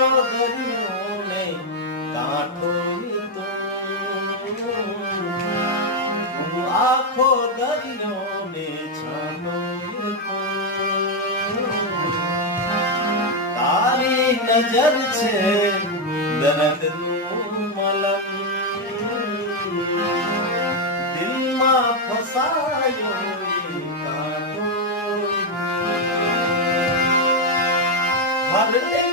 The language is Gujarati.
દરિયો ને કાંઠો હું આખો દરિયો ને છાંટો તારી નજર છે દર્દનું મલમ દિલમાં ફસાયો કાંટો હર એક